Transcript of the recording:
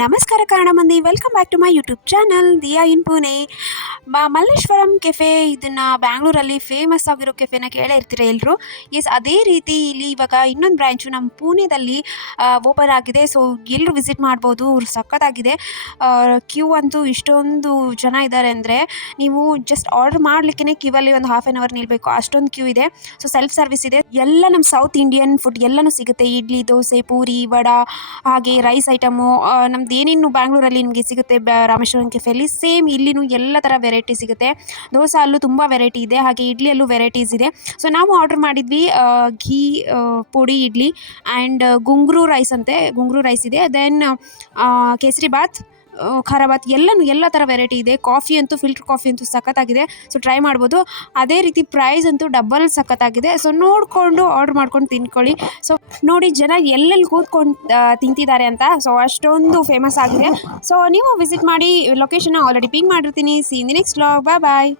ನಮಸ್ಕಾರ ಕನ್ನಡ ಮಂದಿ, welcome back to my YouTube channel Diya in Pune. Malleshwaram cafe ಇದನ್ನು ಬ್ಯಾಂಗ್ಳೂರಲ್ಲಿ ಫೇಮಸ್ ಆಗಿರೋ ಕೆಫೆನ ಕೇಳೇ ಇರ್ತೀರ ಎಲ್ಲರೂ. ಎಸ್, ಅದೇ ರೀತಿ ಇಲ್ಲಿ ಇವಾಗ ಇನ್ನೊಂದು ಬ್ರ್ಯಾಂಚು ನಮ್ಮ ಪುಣೆದಲ್ಲಿ ಓಪನ್ ಆಗಿದೆ. ಸೊ ಎಲ್ಲರೂ ವಿಸಿಟ್ ಮಾಡ್ಬೋದು, ಸಖತ್ತಾಗಿದೆ. ಕ್ಯೂ ಅಂತೂ ಇಷ್ಟೊಂದು ಜನ ಇದ್ದಾರೆ ಅಂದರೆ ನೀವು ಜಸ್ಟ್ ಆರ್ಡರ್ ಮಾಡಲಿಕ್ಕೆ ಕ್ಯೂವಲ್ಲಿ ಒಂದು ಹಾಫ್ ಆನ್ ಅವರ್ ನಿಲ್ಲಬೇಕು, ಅಷ್ಟೊಂದು ಕ್ಯೂ ಇದೆ. ಸೊ ಸೆಲ್ಫ್ ಸರ್ವಿಸ್ ಇದೆ. ಎಲ್ಲ ನಮ್ಮ ಸೌತ್ ಇಂಡಿಯನ್ ಫುಡ್ ಎಲ್ಲನೂ ಸಿಗುತ್ತೆ. ಇಡ್ಲಿ, ದೋಸೆ, ಪೂರಿ, ವಡಾ, ಹಾಗೆ ರೈಸ್ ಐಟಮು, ನಮ್ದು ಏನೇನು ಬ್ಯಾಂಗ್ಳೂರಲ್ಲಿ ನಿಮಗೆ ಸಿಗುತ್ತೆ ರಾಮೇಶ್ವರಂ ಕೆಫೆಯಲ್ಲಿ, ಸೇಮ್ ಇಲ್ಲಿನೂ ಎಲ್ಲ ಥರ ವೆರೈಟಿ ಸಿಗುತ್ತೆ. ದೋಸೆ ಅಲ್ಲೂ ತುಂಬ ವೆರೈಟಿ ಇದೆ, ಹಾಗೆ ಇಡ್ಲಿಯಲ್ಲೂ ವೆರೈಟೀಸ್ ಇದೆ. ಸೊ ನಾವು ಆರ್ಡರ್ ಮಾಡಿದ್ವಿ ಘೀ ಪುಡಿ ಇಡ್ಲಿ ಆ್ಯಂಡ್ ಗುಂಗ್ರು ರೈಸ್ ಅಂತೆ, ಗುಂಗ್ರು ರೈಸ್ ಇದೆ. ದೆನ್ ಕೇಸರಿ ಬಾತ್, ಖಾರ ಬಾತ್, ಎಲ್ಲ ಥರ ವೆರೈಟಿ ಇದೆ. ಕಾಫಿ ಅಂತೂ ಫಿಲ್ಟರ್ ಕಾಫಿ ಅಂತೂ ಸಖತ್ತಾಗಿದೆ. ಸೊ ಟ್ರೈ ಮಾಡ್ಬೋದು. ಅದೇ ರೀತಿ ಪ್ರೈಸ್ ಅಂತೂ ಡಬಲ್ ಸಖತ್ತಾಗಿದೆ. ಸೊ ನೋಡಿಕೊಂಡು ಆರ್ಡ್ರ್ ಮಾಡ್ಕೊಂಡು ತಿನ್ಕೊಳ್ಳಿ. ಸೊ ನೋಡಿ ಜನ ಎಲ್ಲೆಲ್ಲಿ ಕೂತ್ಕೊಂಡು ತಿಂತಿದ್ದಾರೆ ಅಂತ. ಸೊ ಅಷ್ಟೊಂದು ಫೇಮಸ್ ಆಗಿದೆ. ಸೊ ನೀವು ವಿಸಿಟ್ ಮಾಡಿ, ಲೊಕೇಶನ್ನ ಆಲ್ರೆಡಿ ಪಿಂಗ್ ಮಾಡಿರ್ತೀನಿ. See in the next vlog. Bye.